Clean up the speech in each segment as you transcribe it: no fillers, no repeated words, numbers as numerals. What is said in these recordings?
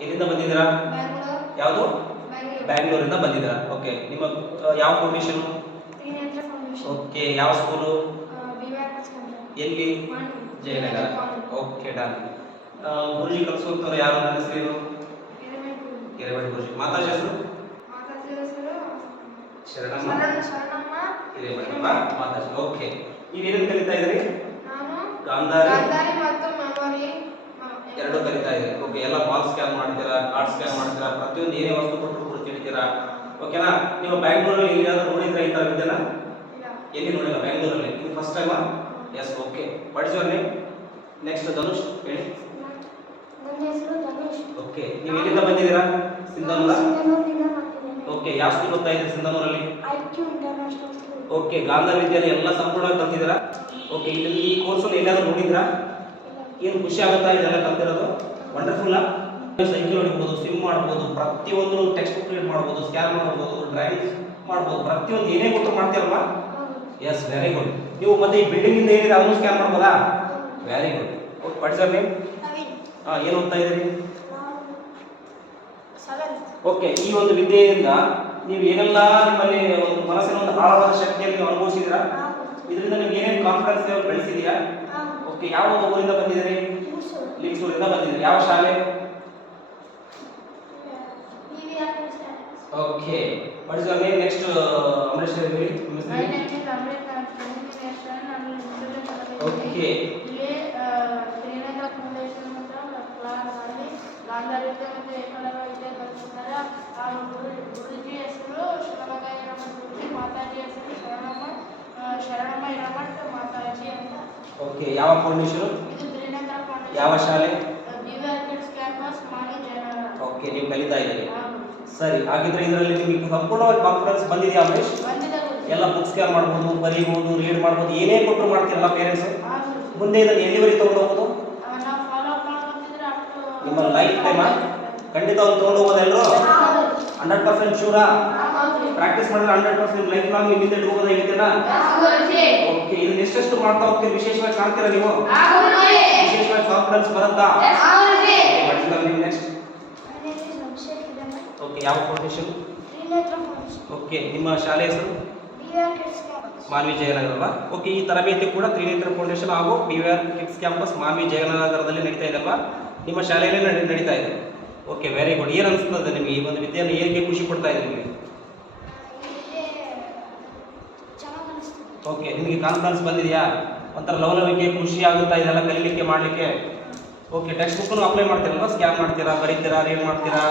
ಎಲ್ಲಿಂದ ಬಂದಿದ್ದೀರಾ? ಯಾವುದು? ಬ್ಯಾಂಗ್ಳೂರಿಂದ ಬಂದಿದ್ದೀರಾ. ಓಕೆ, ನಿಮ್ಮ ಯಾವ ಫೌಂಡೇಶನ್? ಓಕೆ, ಯಾವ ಸ್ಕೂಲು? ಎಲ್ಲಿ? ಜಯನಗರ. Okay, done. ಗುರುಜಿ ಕಲಿಸುವಂತವ್ರು ಯಾರು? ನನ್ನ ಹೆಸರೇನು? ಹಿರೇಮಠ ಗುರುಜಿ. ಮಾತಾಜಿ ಹೆಸರು? ಶರಣಮ್ಮ ಹಿರೇಮಠ ಮಾತಾಜಿ. ಓಕೆ, ನೀವೇನೇನು ಕಲಿತಾ ಇದ್ರಿ? ಗಾಂಧಾರಿ ಮತ್ತು ಮೆಮೊರಿ ಎರಡು ಕಲಿತಾ ಇದ್ರಿ. ಓಕೆ, ಎಲ್ಲ ಬಾಲ್ ಸ್ಕ್ಯಾನ್ ಮಾಡ್ತೀರಾ, ಕಾರ್ಡ್ ಸ್ಕ್ಯಾನ್ ಮಾಡ್ತೀರಾ, ಪ್ರತಿಯೊಂದು ಏನೇ ವಸ್ತು ಕೊಟ್ಟರು ಕೂಡ ತಿಳಿತೀರಾ. ಓಕೆನಾ? ನೀವು ಬ್ಯಾಂಗ್ಳೂರಲ್ಲಿ ಎಲ್ಲಿಯಾದ್ರೂ ನೋಡಿದ್ರೆ ಈ ಥರ ವಿದ್ಯೆನ? ಎಲ್ಲಿ ನೋಡಿಲ್ಲ ಬ್ಯಾಂಗ್ಳೂರಲ್ಲಿ, ಇದು ಫಸ್ಟ್ ಟೈಮಾ? Yes. Okay, what is your name? Next Dhanush ಹೇಳಿ. ಓಕೆ, ನೀವು ಎಲ್ಲಿಂದ ಬಂದಿದ್ದೀರಾ? ಸಿಂಧನೂರ. ಓಕೆ, ಯಾವ ಸ್ಕೂಲ್ ಓದ್ತಾ ಇದ್ದೀರಿ ಸಿಂಧನೂರಲ್ಲಿ? ಓಕೆ, ಗಾಂಧಾರ ವಿದ್ಯಾಲಯ ಎಲ್ಲ ಸಂಪೂರ್ಣವಾಗಿ ಕಲ್ತಿದ್ದೀರಾ? ಓಕೆ, ಇಲ್ಲಿ ಈ ಕೋರ್ಸನ್ನು ಎಲ್ಲಾದ್ರೂ ನೋಡಿದ್ರಾ? ಏನು ಖುಷಿ ಆಗುತ್ತಾ ಇದೆಲ್ಲ ಕಲ್ತಿರೋದು? ವಂಡರ್ಫುಲ್ಲಾ? ಸೈಕಲ್ ಹೊಡಿಬೋದು, ಸ್ವಿಮ್ ಮಾಡ್ಬೋದು, ಪ್ರತಿಯೊಂದು ಟೆಕ್ಸ್ಟ್ ಬುಕ್ ರೀಡ್ ಮಾಡ್ಬೋದು, ಸ್ಕ್ಯಾನ್ ಮಾಡ್ಬೋದು, ಡ್ರಾಯಿಂಗ್ ಮಾಡ್ಬೋದು, ಪ್ರತಿಯೊಂದು ಏನೇ ಕೊಟ್ಟು ಮಾಡ್ತೀರಲ್ವಾ? S, very good. ನೀವು ಮತ್ತೆ ಈ ಬಿಲ್ಡಿಂಗ್ ಇಂದ ಏನಿದೆ ಅದನ್ನು ಸ್ಕ್ಯಾನ್ ಮಾಡ್ಬೋದಾ? Very good. Okay, what is your name? ಏನು ಓದ್ತಾ ಇದ್ದೀರಿ? ಓಕೆ, ಈ ಒಂದು ವಿದ್ಯೆಯಿಂದ ನೀವು ಏನೆಲ್ಲ ನಿಮ್ಮಲ್ಲಿ ಒಂದು ಮನಸ್ಸಿನ ಒಂದು ಆಳವಾದ ಶಕ್ತಿಯನ್ನು ನೀವು ಅನುಭವಿಸಿದ್ರಾ? ಇದರಿಂದ ನಿಮ್ಗೆ ಏನೇನು ಕಾನ್ಫಿಡೆನ್ಸ್ ಲೆವೆಲ್ ಬೆಳೆಸಿದೆಯಾ? ಓಕೆ, ಯಾವ ಒಂದು ಊರಿಂದ ಬಂದಿದ್ದೀರಿ? ಲಿಂಗಸೂರಿಂದ ಬಂದಿದ್ದೀರಿ. ಯಾವ ಶಾಲೆ? Okay, what is your name? Next Amaresh ಹೇಳಿ. ಓಕೆ, ಗುರುಜಿ ಹೆಸರು ಮಾತಾಜಿ ಹೆಸರು ಶರಣಮ್ಮ ಹಿರೇಮಠ ಮಾತಾಜಿ ಅಂತ. ಓಕೆ, ಯಾವ ಫೌಂಡೇಶನ್? ಇದು ತ್ರಿನೇತ್ರ ಫೌಂಡೇಶನ್. ಯಾವ ಶಾಲೆ? ದಿವ್ಯ ಕಿಡ್ಸ್ ಕ್ಯಾಂಪಸ್ ಮಾನಿ ಜಯನಗರ. ಓಕೆ, ನೀವು ಕಲಿತಾ ಇದ್ದೀರಿ. ಸರಿ, ಹಾಗಿದ್ರೆ ಇದರಲ್ಲಿ ನಿಮಗೆ ಸಂಪೂರ್ಣವಾಗಿ ಕಾನ್ಫಿಡೆನ್ಸ್ ಬಂದಿದೆಯಾ ಅಮರೇಶ್? ಎಲ್ಲ ಬುಕ್ ಸ್ಕ್ಯಾನ್ ಮಾಡ್ಬೋದು, ಬರೀಬಹುದು, ರೀಡ್ ಮಾಡ್ಬೋದು, ಏನೇ ಕೊಟ್ಟರು ಮಾಡ್ತೀರಲ್ಲ ಪೇರೆಂಟ್ಸ್. ಮುಂದೆ ಇದನ್ನು ಎಲ್ಲಿವರೆಗೆ ತಗೊಂಡು ಹೋಗೋದು? ನಿಮ್ಮ ಲೈಫ್ ಟೈಮ್ ಖಂಡಿತ ಒಂದು ತಗೊಂಡು ಹೋಗೋದು ಎಲ್ಲರೂ 100% ಶೂರಾ? ಪ್ರಾಕ್ಟೀಸ್ ಮಾಡಿದ್ರೆ 100% ಲೈಫ್ ಲಾಂಗ್ ನಿಮ್ಮಿಂದ ಹೋಗೋದಾಗಿತ್ತೇನಾ? ಓಕೆ, ಇದನ್ನ ಎಷ್ಟೆಷ್ಟು ಮಾಡ್ತಾ ಹೋಗ್ತೀರಿ? ವಿಶೇಷವಾಗಿ ಕಾಣ್ತೀರಾ ನೀವು? ವಿಶೇಷವಾಗಿ ಕಾನ್ಫಿಡೆನ್ಸ್ ಬರುತ್ತಾ? ನೆಕ್ಸ್ಟ್. ಓಕೆ, ಯಾವ ಫೌಂಡೇಶನ್? ಓಕೆ, ನಿಮ್ಮ ಶಾಲೆ ಹೆಸರು? ಮಾನ್ವಿ ಜಯನಗರ ಅಲ್ವಾ? ಓಕೆ, ಈ ತರಬೇತಿ ಕೂಡ ತ್ರಿನೇತ್ರ ಫೌಂಡೇಶನ್ ಹಾಗೂ BVR ಕಿಡ್ಸ್ ಕ್ಯಾಂಪಸ್ ಮಾನ್ವಿ ಜಯನಗರದಲ್ಲಿ ನಡೀತಾ ಇದೆ ಅಲ್ವಾ? ನಿಮ್ಮ ಶಾಲೆಯಲ್ಲಿ ನಡೀತಾ ಇದೆ. Okay, very good. ಏನು ಅನಿಸ್ತದೆ ನಿಮಗೆ? ಈ ಒಂದು ವಿದ್ಯೆಯನ್ನು ಏನಕ್ಕೆ ಖುಷಿ ಪಡ್ತಾ ಇದೆ ನಿಮಗೆ? ಓಕೆ, ನಿಮಗೆ ಕಾನ್ಫಿಡೆನ್ಸ್ ಬಂದಿದೆಯಾ? ಒಂಥರ ಲವಲವಿಕೆ, ಖುಷಿ ಆಗುತ್ತಾ ಇದೆಲ್ಲ ಕಲೀಲಿಕ್ಕೆ ಮಾಡಲಿಕ್ಕೆ? ಓಕೆ, ಟೆಕ್ಸ್ಟ್ ಬುಕ್ಕನ್ನು ಅಪ್ಲೈ ಮಾಡ್ತೀರಲ್ವಾ? ಸ್ಕ್ಯಾನ್ ಮಾಡ್ತೀರಾ, ಬರೀತೀರಾ, ರೀಡ್ ಮಾಡ್ತೀರಾ?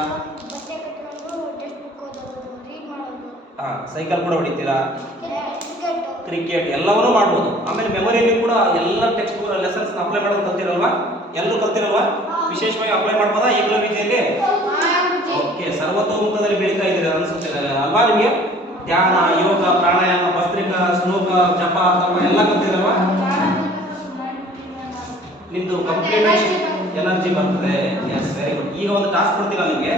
ಹಾಂ, ಸೈಕಲ್ ಕೂಡ ಹೊಡಿತೀರಾ, ಕ್ರಿಕೆಟ್ ಎಲ್ಲವನ್ನೂ ಮಾಡ್ಬೋದು. ಆಮೇಲೆ ಮೆಮೊರಿಯಲ್ಲಿ ಕೂಡ ಎಲ್ಲ ಟೆಕ್ಸ್ಟ್ ಬುಕ್ ಲೆಸನ್ಸ್ ಅಪ್ಲೈ ಮಾಡೋದು ಕಲ್ತಿರಲ್ವಾ? ಎಲ್ಲರೂ ಕಲ್ತಿರಲ್ವಾ? ವಿಶೇಷವಾಗಿ ಅಪ್ಲೈ ಮಾಡ್ಬೋದಾ ಏಕಲವ್ಯ ವಿದ್ಯೆಯಲ್ಲಿ? ಓಕೆ, ಸರ್ವತೋಮುಖದಲ್ಲಿ ಬೆಳೀತಾ ಇದ್ದೀರಿ ಅನ್ಸುತ್ತೆ ಅಲ್ವಾ ನಿಮಗೆ? ಧ್ಯಾನ, ಯೋಗ, ಪ್ರಾಣಾಯಾಮ, ಭಸ್ತ್ರಿಕ, ಶ್ಲೋಕ, ಜಪ ಎಲ್ಲ ಕಲ್ತಿರಲ್ವಾ? ನಿಮ್ದು ಕಂಪ್ಲೀಟ್ ಎನರ್ಜಿ ಬರ್ತದೆ. Yes, very good. ಈಗ ಒಂದು ಟಾಸ್ಕ್ ಕೊಡ್ತೀನಿ ನಿಮಗೆ.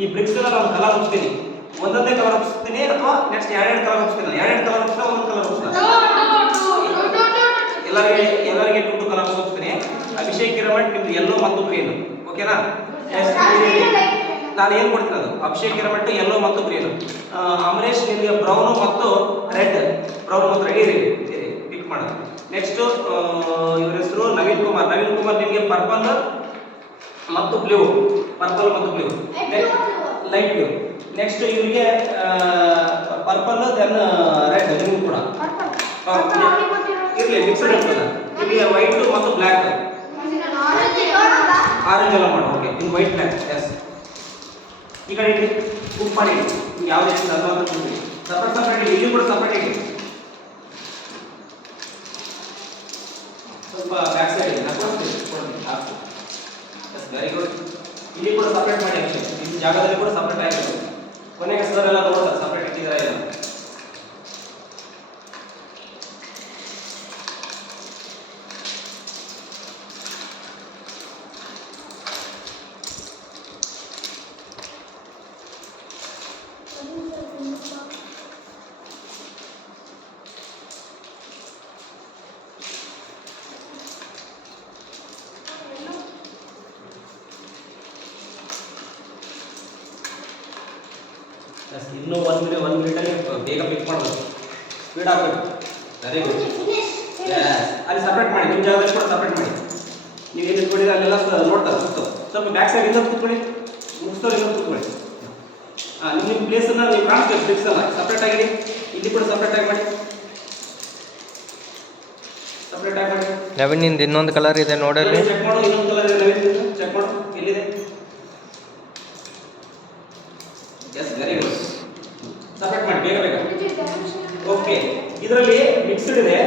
ಈ ಬ್ರಿಕ್ಸ್ ನಾನು ಕಲರ್ ಮುಗಿಸ್ತೀನಿ, ಒಂದೊಂದೇ ಕಲರ್ ಮುಗಿಸ್ತೀನಿ ಅಥವಾ ನೆಕ್ಸ್ಟ್ ಎರಡೆರಡು ಕಲರ್ ಮುಗಿಸ್ತೀನಿ? ಎರಡೆರಡು ಕಲರ್ ಮುಗಿಸ್ತಾ ಒಂದೊಂದು ಕಲರ್ ಮುಗಿಸ್ತಾ ಎಲ್ಲರಿಗೆ 2 ಕಲರ್ ಮುಗಿಸ್ತೀನಿ. ಅಭಿಷೇಕ್ ಹಿರೇಮಠ್ ನಿಮ್ದು ಯೆಲ್ಲೋ ಮತ್ತು ಗ್ರೀನ್. ಓಕೆನಾ? ನಾನು ಏನು ಕೊಡ್ತೀನಿ ಅದು? ಅಭಿಷೇಕ್ ಹಿರೇಮಠ್ ಯೆಲ್ಲೋ ಮತ್ತು ಗ್ರೀನ್. ಅಮರೇಶ್ ನಿಮಗೆ ಬ್ರೌನು ಮತ್ತು ರೆಡ್. ಬ್ರೌನ್ ಮತ್ತು ರೆಡ್ ಇರಿ ಪಿಕ್ ಮಾಡೋದು. ನೆಕ್ಸ್ಟ್ ಇವರ ಹೆಸರು ನವೀನ್ ಕುಮಾರ್. ನವೀನ್ ಕುಮಾರ್ ನಿಮಗೆ ಪರ್ಪಲ್ ಮತ್ತು ಬ್ಲೂ. ಪರ್ಪಲ್ ಮತ್ತು ಬ್ಲೂ, ಲೈಟ್ ಬ್ಲೂ. ನೆಕ್ಸ್ಟ್ ಇವರಿಗೆ ಪರ್ಪಲ್ ದೆನ್ ರೆಡ್. ನಿಮಗೂ ಕೂಡ ಇರಲಿ, ಮಿಕ್ಸ್ಡ್ ಇರ್ತದೆ. ನಿಮಗೆ ವೈಟ್ ಮತ್ತು ಬ್ಲ್ಯಾಕ್, ಆರೆಂಜ್ ಎಲ್ಲ ಮಾಡಿ. ಓಕೆ, ಇನ್ನು ವೈಟ್ ಬ್ಲ್ಯಾಕ್. ಎಸ್, ಈ ಕಡೆ ಇಡಿ, ಬುಕ್ ಮಾಡಿ. ನಿಮ್ಗೆ ಯಾವ ರೀತಿ ಸಪ್ರೇಟ್ ಇಡಿ, ಇಲ್ಲಿ ಕೂಡ ಸಪ್ರೇಟ್ ಇಡಿ. ಸ್ವಲ್ಪ ಬ್ಯಾಕ್ ಸೈಡ್ ಇದೆ, ಎಸ್, ವೆರಿ ಗುಡ್. ಇಲ್ಲಿ ಕೂಡ ಸಪ್ರೇಟ್ ಮಾಡಿ. ಈ ಜಾಗದಲ್ಲಿ ಕೂಡ ಸಪ್ರೇಟ್ ಆಗಿದೆ. ಕೊನೆಗೆ ಸರ್ ಎಲ್ಲ ನೋಡ್ತಾರೆ ಸಪ್ರೇಟ್ ಇಟ್ಟಿದ್ದಾರೆ ಇಲ್ಲ. ಎಸ್, ಇನ್ನೂ 1 ಮಿನಿಟಲ್ಲಿ ಬೇಗ ಪಿಕ್ ಮಾಡಬೇಕು, ಸ್ಪೀಡ್ ಆಗಬೇಕು. Very good. ಎಸ್, ಅಲ್ಲಿ ಸಪ್ರೇಟ್ ಮಾಡಿ, ನಿಮ್ಮ ಜಾಗದಲ್ಲಿ ಕೂಡ ಸಪ್ರೇಟ್ ಮಾಡಿ. ನೀವು ಏನು ಇಟ್ಕೊಂಡಿದ್ರೆ ಅಲ್ಲೆಲ್ಲ ನೋಡ್ತಾರೆ ಕೂತು. ಸ್ವಲ್ಪ ಬ್ಯಾಕ್ ಸೈಡ್ ಇಂದ ಕೂತ್ಕೊಳ್ಳಿ, ಮುಗಿಸ್ತವ್ರು ಇನ್ನೊಂದು ಕೂತ್ಕೊಳ್ಳಿ. ಹಾಂ, ನಿಮ್ಮ ಪ್ಲೇಸನ್ನು ನೀವು ಕಾಣಿಸ್ಬೇಕು, ಫಿಕ್ಸ್ ಅಲ್ಲ, ಸಪ್ರೇಟ್ ಆಗಿರಿ. ಇಲ್ಲಿ ಕೂಡ ಸಪ್ರೇಟ್ ಆಗಿ ಮಾಡಿ, ಸಪ್ರೇಟ್ ಆಗಿ ಮಾಡಿ. ನವೀನಿಂದ ಇನ್ನೊಂದು ಕಲರ್ ಇದೆ ನೋಡಲ್ಲಿ. ಚೆಕ್ ಮಾಡು, ಇನ್ನೊಂದು ಕಲರ್ ಇದೆ ನವೀನ್, ಚೆಕ್ ಮಾಡು ಎಲ್ಲಿದೆ. S, very good. ಸಪ್ರೇಟ್ ಮಾಡಿ ಬೇಗ ಬೇಗ. ಓಕೆ, ಇದರಲ್ಲಿ ಮಿಕ್ಸ್ಡ್ ಇದೆ,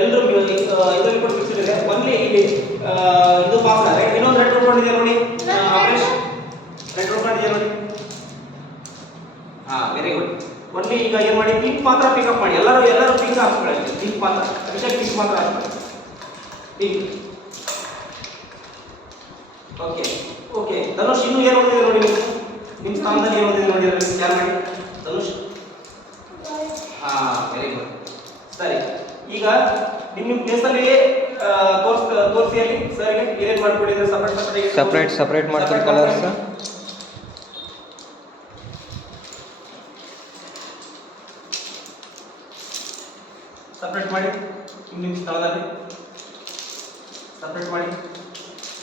ಎಲ್ಲರೂ ಇದರಲ್ಲಿ ಕೂಡ ಮಿಕ್ಸ್ಡ್ ಇದೆ. ಒನ್ಲಿ ಇಲ್ಲಿ ಇದು ಮಾತ್ರ ಇನ್ನೊಂದು ರೆಡ್ ರೋಡ್ ಇದೆ ನೋಡಿ, ರೆಡ್ ರೋಡ್ ಇದೆ ನೋಡಿ. ಹಾ, ವೆರಿ ಗುಡ್. ಒನ್ಲಿ ಈಗ ಏನು ಮಾಡಿ, ಪಿಂಕ್ ಮಾತ್ರ ಪಿಕಪ್ ಮಾಡಿ. ಎಲ್ಲರೂ ಪಿಂಕ್ ಹಾಕ್ಕೊಳ್ಳಿ, ಪಿಂಕ್ ಮಾತ್ರ. ಅಭಿಷೇಕ್ ಪಿಂಕ್ ಮಾತ್ರ ಹಾಕ್ಕೊಳ್ಳಿ, ಪಿಂಕ್. ಓಕೆ ಓಕೆ, ಧನುಷ್ ಇನ್ನೂ ಏನು ಓದಿದೆ ನೋಡಿ, ನಿಮ್ಮ ಸ್ಥಾನದಲ್ಲಿ ಏನು ಓದಿದೆ ನೋಡಿ, ಅದನ್ನು ಸ್ಕ್ಯಾನ್ ಮಾಡಿ ಧನುಷ್. ಹಾ, ವೆರಿ ಗುಡ್. ಸರಿ, ಈಗ ನಿಮ್ಮ ಪ್ಲೇಸಲ್ಲಿ ತೋರಿಸಿ ಅಲ್ಲಿ ಸರ್ಗೆ ಏನೇನು ಮಾಡ್ಕೊಂಡಿದ್ರೆ ಸಪ್ರೇಟ್ ಮಾಡ್ತಾರೆ ಕಲರ್ಸ್. ಸಪ್ರೇಟ್ ಮಾಡಿ, ನಿಮ್ಮ ಸ್ಥಳದಲ್ಲಿ ಸಪ್ರೇಟ್ ಮಾಡಿ.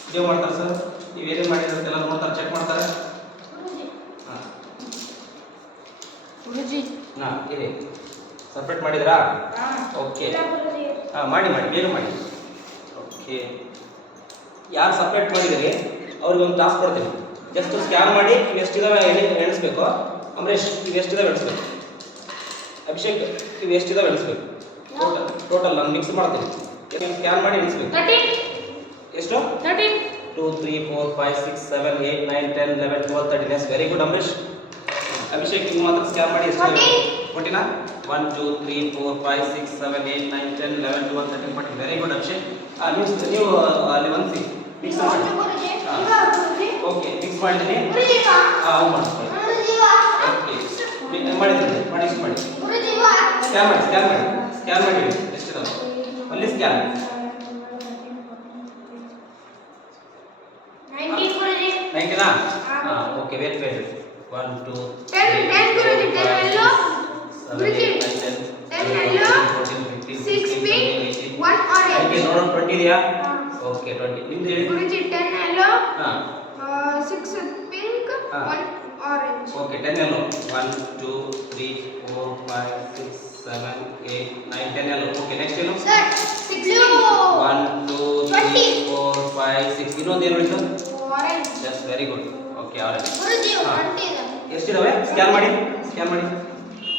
ಇದೇ ಮಾಡ್ತಾರೆ ಸರ್, ನೀವು ಏನೇನು ಮಾಡಿದ್ರೆ ಎಲ್ಲ ನೋಡ್ತಾರೆ, ಚೆಕ್ ಮಾಡ್ತಾರೆ. ಹಾಂ ಹಾಂ, ಇದೆ ಸಪ್ರೇಟ್ ಮಾಡಿದ್ರಾ? ಓಕೆ, ಹಾಂ ಮಾಡಿ ಬೇಗ ಮಾಡಿ. ಓಕೆ, ಯಾರು ಸಪ್ರೇಟ್ ಮಾಡಿದರೆ ಅವ್ರಿಗೆ ಒಂದು ಟಾಸ್ಕ್ ಕೊಡ್ತೀನಿ. ಜಸ್ಟ್ ಸ್ಕ್ಯಾನ್ ಮಾಡಿ ಇವು ಎಷ್ಟಿದಾವೆ ಎಣಿಸ್ಬೇಕು. ಅಮರೇಶ್ ಇವು ಎಷ್ಟಿದಾವೆ ಎಣಿಸ್ಬೇಕು. ಅಭಿಷೇಕ್ ಇವು ಎಷ್ಟಿದಾವೆ ಎಣಿಸ್ಬೇಕು. ಟೋಟಲ್ ನಾನು ಮಿಕ್ಸ್ ಮಾಡ್ತೀನಿ. ಸ್ಕ್ಯಾನ್ ಮಾಡಿ ಎಣಿಸ್ಬೇಕು. ಎಷ್ಟು? 2 3 4 5 6 7 8 9 10 11 12 13. Yes, very good Amaresh. Abhishek ನೀವು ಮಾತ್ರ ಸ್ಕ್ಯಾನ್ ಮಾಡಿ ಎಷ್ಟು 14ನಾ? 1 2 3 4 5 6 7 8 9 10 11 12 13 14. Very good Abhishek. ನೀವು ಅಲ್ಲಿ ಒಂದ್ಸಿ ಮಿಕ್ಸ್ ಮಾಡಿ. ಓಕೆ, ಮಿಕ್ಸ್ ಮಾಡಿದ್ದೀನಿ. ಹಾಂ, ಮಾಡ್ತೀನಿ. ಓಕೆ, ಮಾಡಿದ್ದೀನಿ, ಮಾಡಿ ಇಷ್ಟು ಮಾಡಿ. ಸ್ಕ್ಯಾನ್ ಮಾಡಿ ಎಷ್ಟಿದಾವೆ ಅಲ್ಲಿ ಸ್ಕ್ಯಾನ್. 19ನಾ? ಹಾಂ, ಓಕೆ, ವೇಟ್ 1 2 3 4 5 6 7 8 9 10 11 12 13 14 15 16 17 18 ನೋಡೋಣ 20 ಇದೆಯಾ? ಓಕೆ, 20. ನಿಮ್ದು ಹೇಳಿ. 10 yellow, ಹಾಂ, 6 pink, 1 orange. Okay, 10 yellow. 1 2 3 4 5 6 7 8 9 10 yellow. Okay, next ಏನು? Sir, 6 blue. 1 2 3 4 5 6. ಇನ್ನೊಂದು ಏನು ಉಳಿತು? Orange. Just very good. Okay, orange. ಗುರುಜಿ, ಹಾ. 20 ಇದೆ. ಎಷ್ಟಿದಾವೆ? ಸ್ಕ್ಯಾನ್ ಮಾಡಿ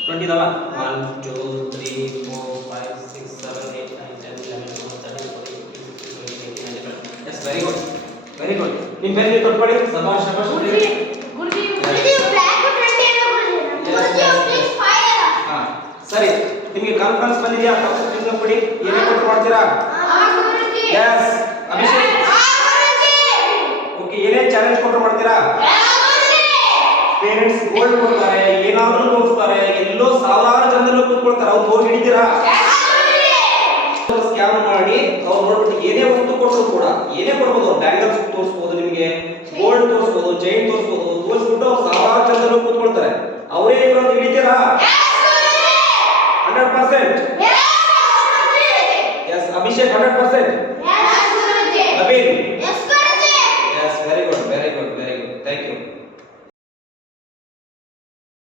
20 ಇದಾವ. 1 2 3 4 5 6 7 8 9 10 11 12 13 14 15 16 17 18 19 20. Yes, very good, very good. ನಿಮ್ಮ ಪೆನ್ ತೊಟ್ಕೊಳ್ಳಿ. ಶಬಾಷ್ ಶಬಾಷ್. ಗುರುಜಿ, black 20 ಇದೆ ಗುರುಜಿ. ಗುರುಜಿ, please 5 ಇದೆ. ಹಾಂ, ಸರಿ. ನಿಮಗೆ ಕಾನ್ಫರೆನ್ಸ್ ಬಂದಿದೆಯಾ? ತಪ್ಪು ಕೊಡಿ. ಏನೇ ಕೊಟ್ಟು ಮಾಡ್ತೀರಾ? ಗುರುಜಿ. ಎಸ್, ಅಭಿಷೇಕ್. ಓಕೆ, ಏನೇ ಚಾಲೆಂಜ್ ಕೊಟ್ಟು ಮಾಡ್ತೀರಾ? ಪೇರೆಂಟ್ಸ್ ಗೋಲ್ಡ್ ಕೊಡ್ತಾರೆ, ಏನಾದರೂ ತೋರಿಸ್ತಾರೆ, ಎಲ್ಲೋ ಸಾವಿರಾರು ಜನರು ಕೂತ್ಕೊಳ್ತಾರೆ, ಅವ್ರು ಹೋಗಿ ಹಿಡಿತೀರಾ? ಸ್ಕ್ಯಾನ್ ಮಾಡಿ ಅವ್ರು ನೋಡ್ಬಿಟ್ಟು ಏನೇ ವಸ್ತು ಕೊಟ್ಟರು ಕೂಡ ಏನೇ ಕೊಡ್ಬೋದು. ಅವ್ರು ಬ್ಯಾಂಗಲ್ಸ್ ತೋರಿಸ್ಬೋದು, ನಿಮಗೆ ಗೋಲ್ಡ್ ತೋರಿಸ್ಬೋದು, ಚೈನ್ ತೋರಿಸ್ಬೋದು,